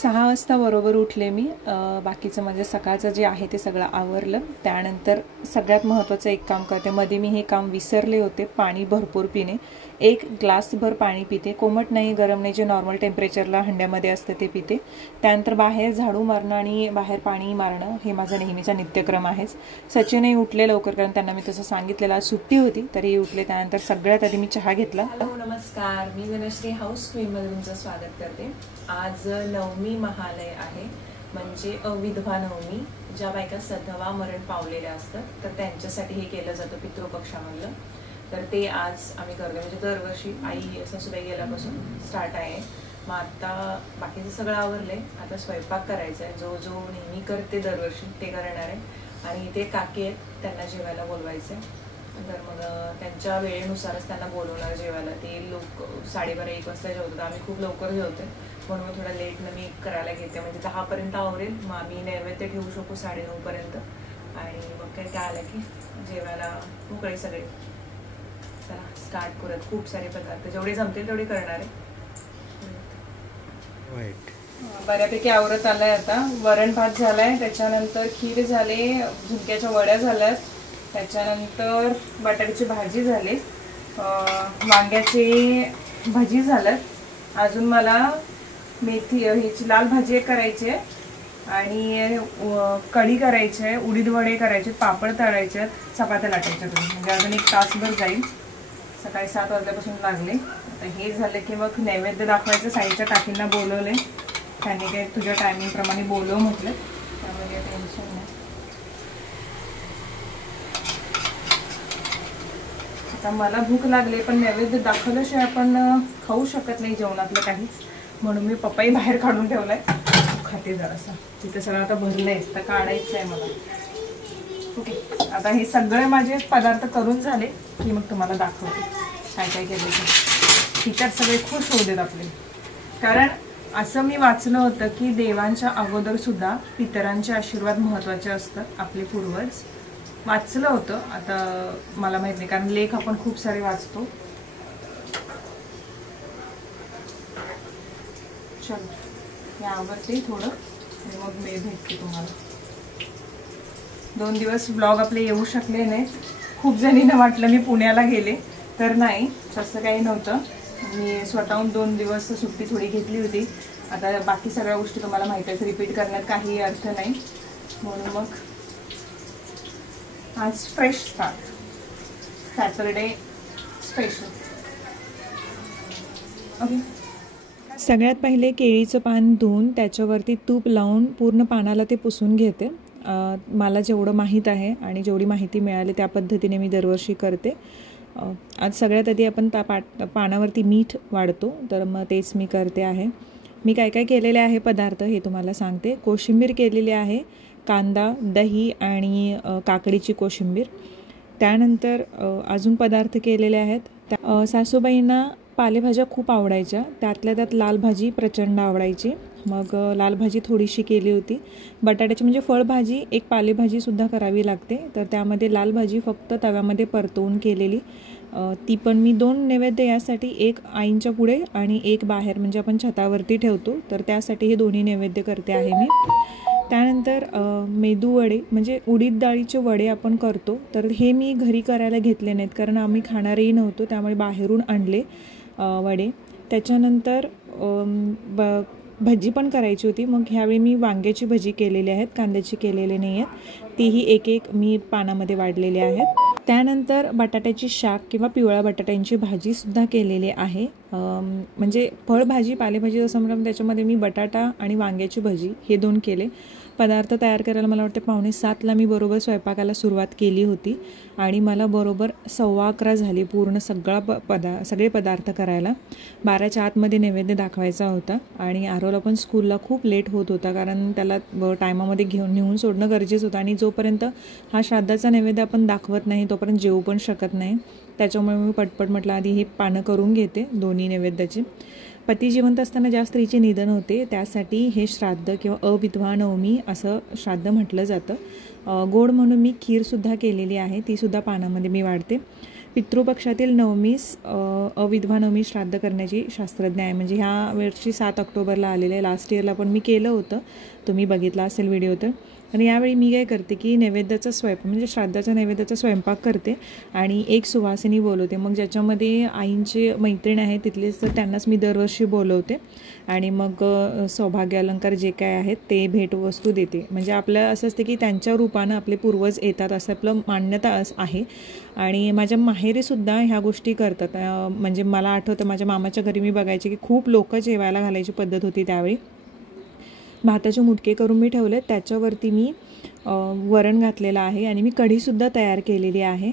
6 वाजता बरोबर उठले मी। बाकीचं म्हणजे सकाळचं जे आहे ते सगळं आवरलं। त्यानंतर सगळ्यात महत्त्वाचं एक काम करते, मध्ये मी हे काम विसरले होते, पाणी भरपूर पिणे। 1 ग्लासभर पाणी पिते, कोमट नाही गरम नाही, जे नॉर्मल टेम्परेचरला हंड्यामध्ये असतं ते पिते। त्यानंतर बाहेर झाडू मारणं आणि बाहेर पाणी मारणं हे माझा नेहमीचा नित्यक्रम आहेच। सचिनही उठले लवकर, कारण त्यांना मी तसं सांगितलेलं आज सुट्टी होती, तरी उठले। त्यानंतर सगळ्यात आधी मी चहा घेतला। हॅलो नमस्कार, मी जनश्री हाऊस क्वीनमध्ये तुमचं स्वागत करते। आज नवमी महालय आहे, म्हणजे अविधवा नवमी। ज्या बायका सधवा मरण पावलेल्या असतात तर त्यांच्यासाठी हे केलं जातं पितृपक्षामधलं। तर ते आज आम्ही करतो, म्हणजे दरवर्षी आई सासूबाई गेल्यापासून स्टार्ट आहे। मग आता बाकीचं सगळं आवरलंय, आता स्वयंपाक करायचा आहे। जो जो नेहमी करते दरवर्षी ते करणार आहे। आणि इथे काकी आहेत, त्यांना जेवायला बोलवायचं आहे। तर मग त्यांच्या वेळेनुसारच त्यांना बोलवणार जेवायला। ते लोक 12:30-1 वाजता जेवतात, आम्ही खूप लवकर जेवतो, म्हणून मग थोडा लेटनं मी करायला घेते, म्हणजे 10पर्यंत आवरेल। मग आम्ही नैवेद्य ठेवू शकू 9:30पर्यंत, आणि मग काय काय आलं की जेवायला मोकळे सगळे। चला स्टार्ट करूयात। खूप सारे पदार्थ जेवढे जमतील तेवढे करणार आहे। बऱ्यापैकी आवरत आलंय आता। वरण भात झालाय, त्याच्यानंतर खीर झाले, झुणक्याच्या वड्या झाल्यात, त्याच्यानंतर बटाट्याची भाजी झाली, वांग्याची भाजी झालं। अजून मला मेथी ह्याची लाल भाजी करायची आहे, आणि कढी करायची आहे, उडीद वडे करायचे, पापड तळायचे, चपात्या लाटायच्या, म्हणजे अजून 1 तासभर जाईल। सकाळी 7 वाजल्यापासून लागले। आता हे झालं की मग नैवेद्य दाखवायचं। साईच्या काकींना बोलवले, त्यांनी काय तुझ्या टायमिंगप्रमाणे बोलव म्हटलं, त्यामुळे टेन्शन नाही। आता मला भूक लागली, पण नैवेद्य दाखवल्याशिवाय आपण खाऊ शकत नाही जेवणातलं काहीच, म्हणून मी पपई बाहेर काढून ठेवलाय, खाते जरासं। तिथे सगळं आता भरलंय, तर काढायचं आहे मला। ओके, आता हे सगळे माझे पदार्थ करून झाले की मग तुम्हाला दाखवते काय काय केलं ते। टीचर सगळे खुश होऊ देत आपले, कारण असं मी वाचलं होतं की देवांच्या अगोदर सुद्धा पितरांचे आशीर्वाद महत्त्वाचे असतात। आपले पूर्वज वाचलं होतं, आता मला माहित नाही, कारण लेख आपण खूप सारे वाचतो। चल मी आवडते थोडं, आणि मग मी भेटते तुम्हाला। 2 दिवस ब्लॉग आपले येऊ शकले नाहीत। खूप जणींना वाटलं मी पुण्याला गेले, तर नाही, तसं काही नव्हतं। मी स्वतःहून 2 दिवस सुट्टी थोडी घेतली होती। आता बाकी सगळ्या गोष्टी तुम्हाला माहिती आहे, रिपीट करण्यात काही अर्थ नाही, म्हणून मग आज fresh start, Saturday special. Okay, सगळ्यात पहिले केळीचं पान धुवून त्याच्यावरती तूप लावून पूर्ण पानाला ते पुसून घेते। मला जेवढं माहीत आहे आणि जेवढी माहिती मिळाली त्या पद्धतीने मी दरवर्षी करते। आज सगळ्यात आधी आपण पानावरती मीठ वाढतो, तर मग तेच मी करते आहे। मी काय काय केलेले आहे पदार्थ हे तुम्हाला सांगते। कोशिंबीर केलेली आहे, कांदा, दही आणि काकडीची कोशिंबीर। त्यानंतर अजून पदार्थ केलेले आहेत। सासूबाईंना पालेभाज्या खूप आवडायच्या, त्यातल्या त्यात लाल भाजी प्रचंड आवडायची, मग लाल भाजी थोडीशी केली होती। बटाट्याची म्हणजे फळभाजी, एक पालेभाजीसुद्धा करावी लागते, तर त्यामध्ये लाल भाजी फक्त तव्यामध्ये परतवून केलेली, ती पण मी 2 नैवेद्य यासाठी, एक आईंच्या पुढे आणि एक बाहेर, म्हणजे आपण छतावरती ठेवतो, तर त्यासाठी हे दोन्ही नैवेद्य करते आहे मी। त्यानंतर मेदू वडे, म्हणजे उडीद डाळीचे वडे आपण करतो, तर हे मी घरी करायला घेतले नाहीत, कारण आम्ही खाणारही नव्हतो, त्यामुळे बाहेरून आणले वडे। त्याच्यानंतर भजी पण करायची होती, मग ह्यावेळी मी वांग्याची भजी केलेली आहेत, कांद्याची केलेली नाही आहेत, तीही एक मी पानामध्ये वाढलेली आहेत। त्यानंतर बटाट्याची शाक किंवा पिवळ्या बटाट्यांची भाजीसुद्धा केलेली आहे। म्हणजे फळभाजी पालेभाजी असं म्हणून त्याच्यामध्ये मी बटाटा आणि वांग्याची भजी हे 2 केले। पदार्थ तयार करायला मला वाटतं 7:45ला मी बरोबर स्वयंपाकाला सुरुवात केली होती, आणि मला बरोबर 11:15 झाली पूर्ण सगळे पदार्थ करायला। 12च्या आतमध्ये नैवेद्य दाखवायचा होता, आणि आरोला पण स्कूलला खूप लेट होत होता, कारण त्याला टायमामध्ये नेऊन सोडणं गरजेचं होतं, आणि जोपर्यंत हा श्राद्धाचा नैवेद्य आपण दाखवत नाही तोपर्यंत जेवू पण शकत नाही। त्याच्यामुळे मी पटपट म्हटलं आधी हे पानं करून घेते दोन्ही नैवेद्याची। पती जिवंत असताना ज्या स्त्रीचे निधन होते त्यासाठी हे श्राद्ध किंवा अविधवा नवमी असं श्राद्ध म्हटलं जातं। गोड म्हणून मी खीरसुद्धा केलेली आहे, तीसुद्धा पानामध्ये मी वाढते। पितृपक्षातील नवमीस अविधवा नवमी श्राद्ध करण्याची शास्त्रज्ञ आहे. म्हणजे ह्या वर्षी 7 ऑक्टोबरला आलेलं आहे. लास्ट इयरला पण मी केलं होतं, तुम्ही बघितला असेल व्हिडिओ तर. आणि यावेळी मी काय करते की नैवेद्याचा स्वयंपाक म्हणजे श्राद्धाच्या नैवेद्याचा स्वयंपाक करते आणि एक सुवासिनी बोलवते. मग ज्याच्यामध्ये आईंचे मैत्रीण आहे तिथलेच, तर त्यांनाच मी दरवर्षी बोलवते आणि मग सौभाग्य अलंकार जे काय आहेत ते भेटवस्तू देते. म्हणजे आपलं असं असते की त्यांच्या रूपानं आपले पूर्वज येतात असं आपलं मान्यता आहे. आणि माझ्या माहेरीसुद्धा ह्या गोष्टी करतात. म्हणजे मला आठवतं माझ्या मामाच्या घरी मी बघायचे की खूप लोक जेवायला घालायची पद्धत होती त्यावेळी. भाताचे मुटके करून मी ठेवले, त्याच्यावरती मी वरण घातलेलं आहे आणि मी कढीसुद्धा तयार केलेली आहे.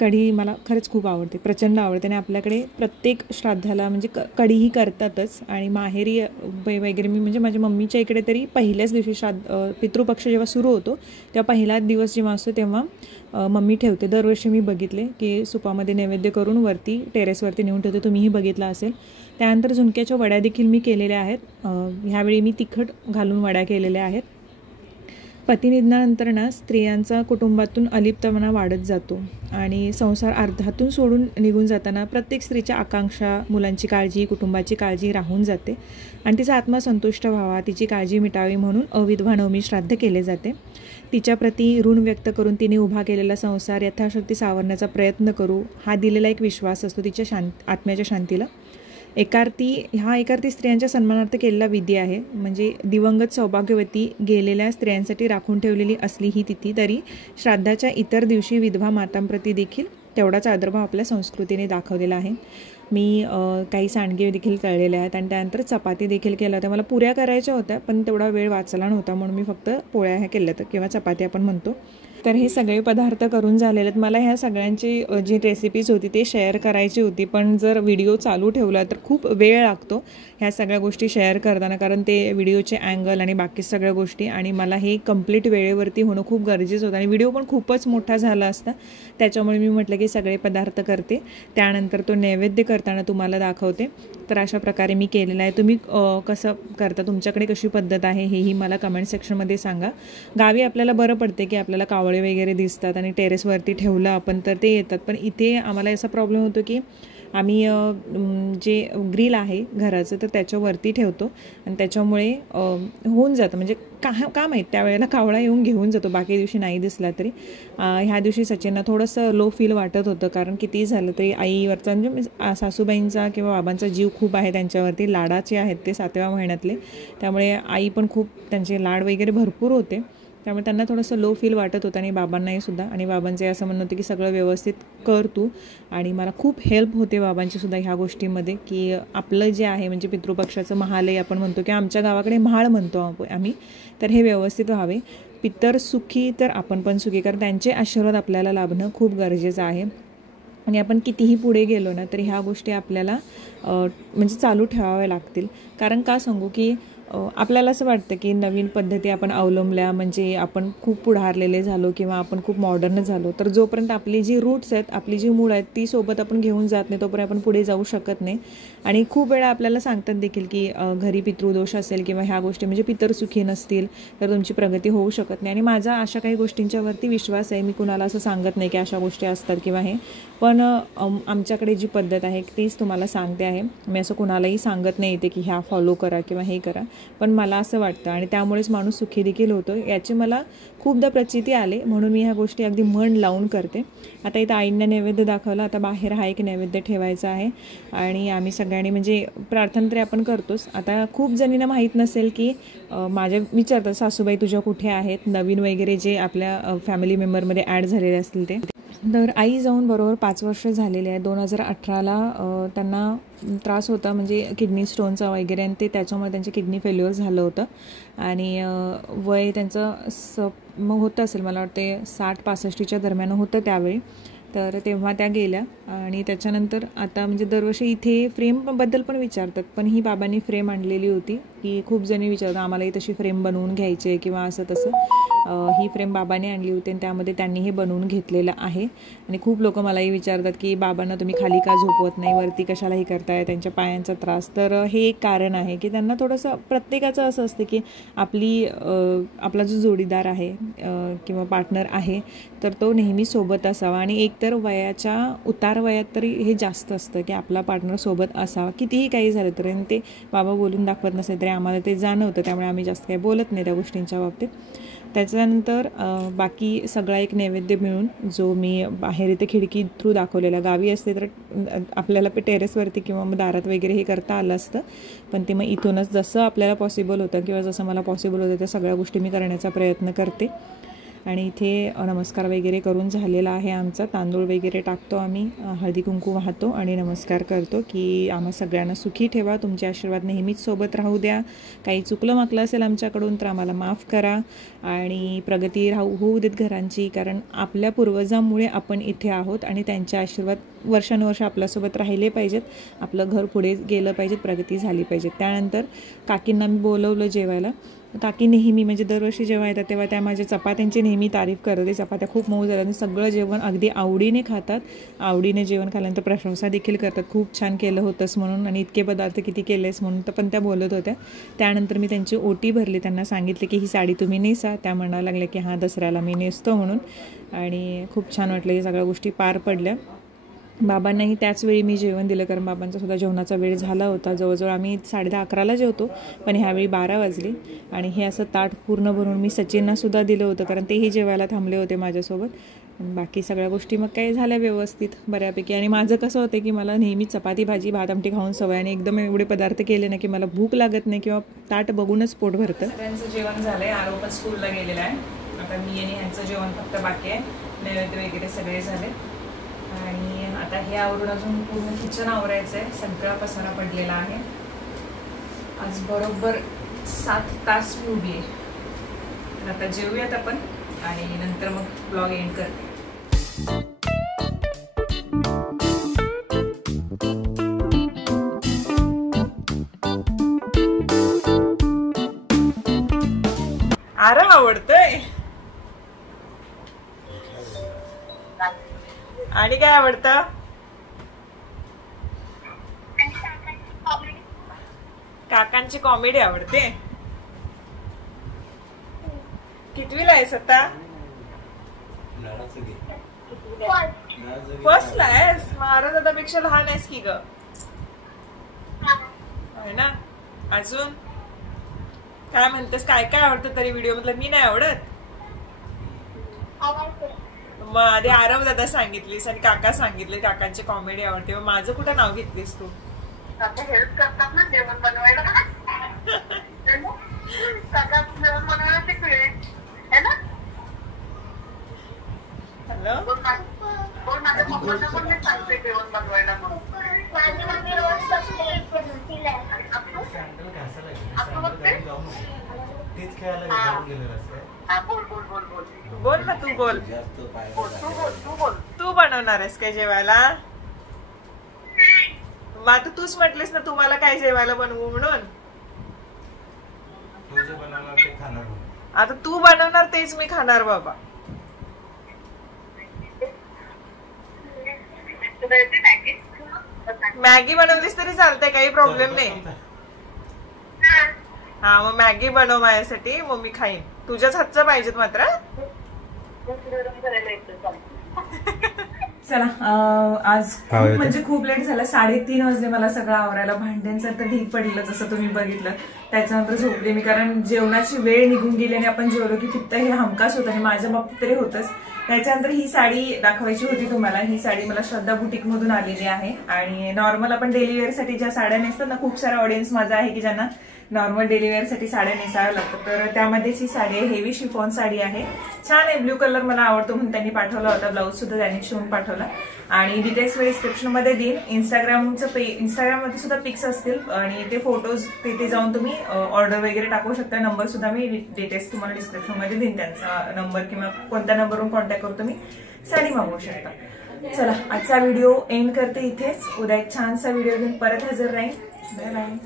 कढी मला खरंच खूप आवडते, प्रचंड आवडते. आणि आपल्याकडे प्रत्येक श्राद्धाला म्हणजे कढीही करतातच. आणि माहेरी वगैरे मी म्हणजे माझ्या मम्मीच्या इकडे तरी पहिल्याच दिवशी पितृपक्ष जेव्हा सुरू होतो तेव्हा पहिला दिवस जेव्हा असतो तेव्हा मम्मी ठेवते. दरवर्षी मी बघितले की सुपामध्ये नैवेद्य करून वरती टेरेसवरती नेऊन ठेवते, तुम्हीही बघितलं असेल. त्यानंतर झुणक्याच्या वड्या देखील मी केलेल्या आहेत. ह्यावेळी मी तिखट घालून वड्या केलेल्या आहेत. पतिनिधनानंतर ना स्त्रियांचा कुटुंबातून अलिप्तपणा वाढत जातो आणि संसार अर्धातून सोडून निघून जाताना प्रत्येक स्त्रीच्या आकांक्षा, मुलांची काळजी, कुटुंबाची काळजी राहून जाते आणि तिचा आत्मा संतुष्ट व्हावा, तिची काळजी मिटावी म्हणून अविधवा नवमी श्राद्ध केले जाते. तिच्याप्रती ऋण व्यक्त करून तिने उभा केलेला संसार यथाशक्ती सावरण्याचा प्रयत्न करू, हा दिलेला एक विश्वास असतो तिच्या आत्म्याच्या शांतीला. एकार्ती स्त्रियांच्या सन्मानार्थ केलेला विधी आहे. म्हणजे दिवंगत सौभाग्यवती गेलेल्या स्त्रियांसाठी राखून ठेवलेली असली ही तिथी तरी श्राद्धाच्या इतर दिवशी विधवा मातांप्रती देखील तेवढाच आदरभाव आपल्या संस्कृतीने दाखवलेला आहे. मी काही सांडगे देखील तळलेले आहेत आणि त्यानंतर चपाती देखील केल्या होत्या. मला पुऱ्या करायच्या होत्या पण तेवढा वेळ वाचला नव्हता म्हणून मी फक्त पोळ्या ह्या केल्या तर किंवा चपाती आपण म्हणतो. तर हे सगळे पदार्थ करून झालेले आहेत. मला ह्या सगळ्यांची जी रेसिपीज होती ते शेअर करायची होती, पण जर व्हिडिओ चालू ठेवला तर खूप वेळ लागतो ह्या सगळ्या गोष्टी शेअर करताना, कारण ते व्हिडिओचे अँगल आणि बाकी सगळ्या गोष्टी, आणि मला हे कंप्लीट वेळेवरती होणं खूप गरजेचं होतं आणि व्हिडिओ पण खूपच मोठा झाला असता. त्याच्यामुळे मी म्हटलं की सगळे पदार्थ करते, त्यानंतर तो नैवेद्य करताना तुम्हाला दाखवते. तर अशा प्रकारे मी केलेलं आहे. तुम्ही कसं करता, तुमच्याकडे कशी पद्धत आहे हेही मला कमेंट सेक्शनमध्ये सांगा. गावी आपल्याला बरं पडते की आपल्याला कावळे वगैरे दिसतात आणि टेरेसवरती ठेवलं आपण तर ते येतात, पण इथे आम्हाला असा प्रॉब्लेम होतो की आम्ही जे ग्रिल आहे घराचं तर त्याच्यावरती ठेवतो आणि त्याच्यामुळे होऊन जातं. म्हणजे का माहीत त्यावेळेला कावळा येऊन घेऊन जातो, बाकी दिवशी नाही दिसला तरी. ह्या दिवशी सचिनला थोडंसं लो फील वाटत होतं, कारण किती झालं तरी आईवरचा म्हणजे सासूबाईंचा किंवा बाबांचा जीव खूप आहे त्यांच्यावरती, लाडाचे आहेत ते 7व्या महिन्यातले, त्यामुळे आई पण खूप त्यांचे लाड वगैरे भरपूर होते, त्यामुळे त्यांना थोडंसं लो फील वाटत होतं आणि बाबांनाही सुद्धा. आणि बाबांचे असं म्हणणं होतं की सगळं व्यवस्थित कर तू, आणि मला खूप हेल्प होते बाबांची सुद्धा ह्या गोष्टीमध्ये की आपलं जे आहे म्हणजे पितृपक्षाचं महालय आपण म्हणतो की आमच्या गावाकडे म्हाळ म्हणतो आम्ही, तर हे व्यवस्थित व्हावे. पितर सुखी तर आपण पण सुखी, कारण त्यांचे आशीर्वाद आपल्याला लाभणं खूप गरजेचं आहे. आणि आपण कितीही पुढे गेलो ना तरी ह्या गोष्टी आपल्याला म्हणजे चालू ठेवाव्या लागतील. कारण का सांगू की आपल्याला असं वाटतं की नवीन पद्धती आपण अवलंबल्या म्हणजे आपण खूप पुढारलेले झालो किंवा आपण खूप मॉडर्न झालो, तर जोपर्यंत आपली जी रूट्स आहेत, आपली जी मूळ आहेत ती सोबत आपण घेऊन जात नाही तोपर्यंत आपण पुढे जाऊ शकत नाही. आणि खूप वेळा आपल्याला सांगतात देखील की घरी पितृदोष असेल किंवा ह्या गोष्टी म्हणजे पितर सुखी नसतील तर तुमची प्रगती होऊ शकत नाही. आणि माझा अशा काही गोष्टींच्यावरती विश्वास आहे. मी कुणाला असं सांगत नाही की अशा गोष्टी असतात किंवा हे, पण आमच्याकडे जी पद्धत आहे तीच तुम्हाला सांगते आहे. मी असं कुणालाही सांगत नाही येते की ह्या फॉलो करा किंवा हे करा, पण मला असं वाटतं आणि त्यामुळेच माणूस सुखी देखील होतो याची मला खूपदा प्रचिती आले, म्हणून मी ह्या गोष्टी अगदी मन लावून करते. आता इथं आईंना नैवेद्य दाखवला, आता बाहेर हा एक नैवेद्य ठेवायचा आहे आणि आम्ही सगळ्यांनी म्हणजे प्रार्थना तरी आपण करतोच. आता खूप जणींना माहीत नसेल की माझ्या विचारतात सासूबाई तुझ्या कुठे आहेत, नवीन वगैरे जे आपल्या फॅमिली मेंबरमध्ये ॲड झालेले असतील ते. तर आई जाऊन बरोबर 5 वर्ष झालेले आहे. 2018ला त्यांना त्रास होता म्हणजे किडनी स्टोनचा वगैरे, आणि त्याच्यामुळे त्यांचे किडनी फेल्युअर झालं होतं आणि वय त्यांचं मग होतं असेल मला वाटते 60-65च्या दरम्यान होतं त्यावेळी. तर तेव्हा त्या गेल्या आणि त्याच्यानंतर आता म्हणजे दरवर्षी इथे फ्रेमबद्दल पण विचारतात, पण ही बाबांनी फ्रेम आणलेली होती की खूप जणी विचारतात आम्हालाही तशी फ्रेम बनवून घ्यायची आहे किंवा असं तसं. ही फ्रेम बाबाने आणली होती आणि त्यामध्ये त्यांनी हे बनवून घेतलेलं आहे. आणि खूप लोक मलाही विचारतात की बाबांना तुम्ही खाली का झोपवत नाही, वरती कशालाही करताय, त्यांच्या पायांचा त्रास. तर हे एक कारण आहे की त्यांना थोडंसं, प्रत्येकाचं असं असतं की आपला जो जोडीदार आहे किंवा पार्टनर आहे तर तो नेहमी सोबत असावा. आणि एकतर वयाच्या उतार वयात तरी हे जास्त असतं की आपला पार्टनर सोबत असावा, कितीही काही झालं तरी. आणि ते बाबा बोलून दाखवत नसेल तरी आम्हाला ते जाणवतं, त्यामुळे आम्ही जास्त काही बोलत नाही त्या गोष्टींच्या बाबतीत. त्याच्यानंतर बाकी सगळा एक नैवेद्य मिळून जो मी बाहेर इथे खिडकी थ्रू दाखवलेला, गावी असते तर आपल्याला टेरेसवरती किंवा मग दारात वगैरे हे करता आलं असतं, पण ते मग इथूनच जसं आपल्याला पॉसिबल होतं किंवा जसं मला पॉसिबल होतं त्या सगळ्या गोष्टी मी करण्याचा प्रयत्न करते. आणि इथे नमस्कार वगैरे करून झालेला आहे आमचा. तांदूळ वगैरे टाकतो आम्ही, हळदी कुंकू वाहतो आणि नमस्कार करतो की आम्हा सगळ्यांना सुखी ठेवा, तुमचे आशीर्वाद नेहमीच सोबत राहू द्या, काही चुकलं माकलं असेल आमच्याकडून तर आम्हाला माफ करा आणि प्रगती होऊ देत घरांची, कारण आपल्या पूर्वजांमुळे आपण इथे आहोत आणि त्यांचे आशीर्वाद वर्षानुवर्ष आपल्यासोबत राहिले पाहिजेत, आपलं घर पुढे गेलं पाहिजे, प्रगती झाली पाहिजे. त्यानंतर काकींना मी बोलवलं जेवायला. काकी नेहमी म्हणजे दरवर्षी जेव्हा येतात तेव्हा त्या माझ्या चपात्यांची नेहमी तारीफ करते. चपात्या खूप मऊ झाल्या आणि सगळं जेवण अगदी आवडीने खातात. आवडीने जेवण खाल्ल्यानंतर प्रशंसा देखील करतात, खूप छान केलं होतंस म्हणून आणि इतके पदार्थ किती केलेस म्हणून. तर पण त्या बोलत होत्या. त्यानंतर मी त्यांची ओटी भरली, त्यांना सांगितले की ही साडी तुम्ही नेसा. त्या म्हणायला लागल्या की हां दसऱ्याला मी नेसतो म्हणून. आणि खूप छान वाटलं, हे सगळ्या गोष्टी पार पडल्या. बाबांनाही त्याच वेळी मी जेवण दिलं, कारण बाबांचा सुद्धा जेवणाचा वेळ झाला होता. जवळजवळ आम्ही 10:30-11ला जेवतो, पण ह्यावेळी 12 वाजले. आणि हे असं ताट पूर्ण भरून मी सचिननासुद्धा दिलं होतं, कारण तेही जेवायला थांबले होते माझ्यासोबत. बाकी सगळ्या गोष्टी मग काही झाल्या व्यवस्थित बऱ्यापैकी. आणि माझं कसं होतं की मला नेहमी चपाती भाजी भात आमटी खाऊन सवय, आणि एकदम एवढे पदार्थ केले ना की मला भूक लागत नाही किंवा ताट बघूनच पोट भरतं. सगळ्यांचं जेवण झालंय, आरो पण स्कूलला गेलेला आहे. आता मी आणि ह्यांचं जेवण फक्त बाकी आहे, नैवेद्य वगैरे सगळे झाले. आणि आता हे आवरून अजून पूर्ण किचन आवरायचं आहे, सगळा पसारा पडलेला आहे. आज बरोबर 7 तास मी उभी आहे. तर आता जेवूयात आपण आणि नंतर मग ब्लॉग एंड करते. आराम आवडतोय आणि काय आवडतं? काकांची कॉमेडी आवडते. कितवीला आहेस आता? फर्स्टला आहेस? महाराज दादापेक्षा लहान आहेस की ग? आहे ना. अजून काय म्हणतेस? काय काय आवडतं तरी व्हिडिओ मधलं? मी नाही आवडत. मग आधी आरव दादा सांगितलीस आणि काका सांगितले काकांची कॉमेडी आवडते, मग माझं कुठं नाव घेतलीस तू? काका हेल्प करतात ना जेवण बनवायला. काका जेवण बनवायला शिकले है ना. हॅलो, माझ्या मम्माला पण मी सांगते जेवण बनवायला म्हणून. माझी मम्मी रोज बोल ना, तू बोल. तू बनवणार आहेस काय जेवायला? मग आता तूच म्हटलीस ना तुम्हाला काय जेवायला बनवू म्हणून. आता तू बनवणार तेच मी खाणार बाबा. मॅगी बनवलीस तरी चालते, काही प्रॉब्लेम नाही. हा मग मॅगी बनव माझ्यासाठी, मग मी खाईन. तुझ्याच हातचं पाहिजेत मात्र. चला आज खूप म्हणजे खूप लेट झाला, 3:30 वाजले मला सगळं आवरायला. भांड्यांचं तर ढीक पडलं जसं तुम्ही बघितलं. त्याच्यानंतर झोपले मी, कारण जेवणाची वेळ निघून गेली आणि आपण जेवलो की फक्त हे हमखास होतं आणि माझ्या बाबतीत तरी होतच. त्याच्यानंतर ही साडी दाखवायची होती तुम्हाला. ही साडी मला श्रद्धा बुटीक मधून आलेली आहे आणि नॉर्मल आपण डेली वेअर साठी ज्या साड्या नेसतात ना, खूप सारा ऑडियन्स माझा आहे की ज्यांना नॉर्मल डेली वेअर साठी साड्या नेसाव्या लागतात, तर त्यामध्येच ही साडी आहे. हेवी शिफॉन साडी आहे, छान आहे. ब्ल्यू कलर मला आवडतो म्हणून त्यांनी पाठवला होता. ब्लाऊज सुद्धा त्यांनी शिवून पाठवला आणि डिटेल्स मी डिस्क्रिप्शन मध्ये देईन. इंस्टाग्राममध्ये सुद्धा पिक्स असतील आणि ते फोटोज तिथे जाऊन तुम्ही ऑर्डर वगैरे टाकू शकता. नंबर सुद्धा मी डिटेल्स तुम्हाला डिस्क्रिप्शन मध्ये देईन, त्यांचा नंबर किंवा कोणत्या नंबरवरून कॉन्टॅक्ट करून तुम्ही साडी मागवू शकता. चला आजचा व्हिडिओ एंड करते इथेच. उद्या एक छानसा व्हिडिओ घेऊन परत हजर राहील. Bye bye.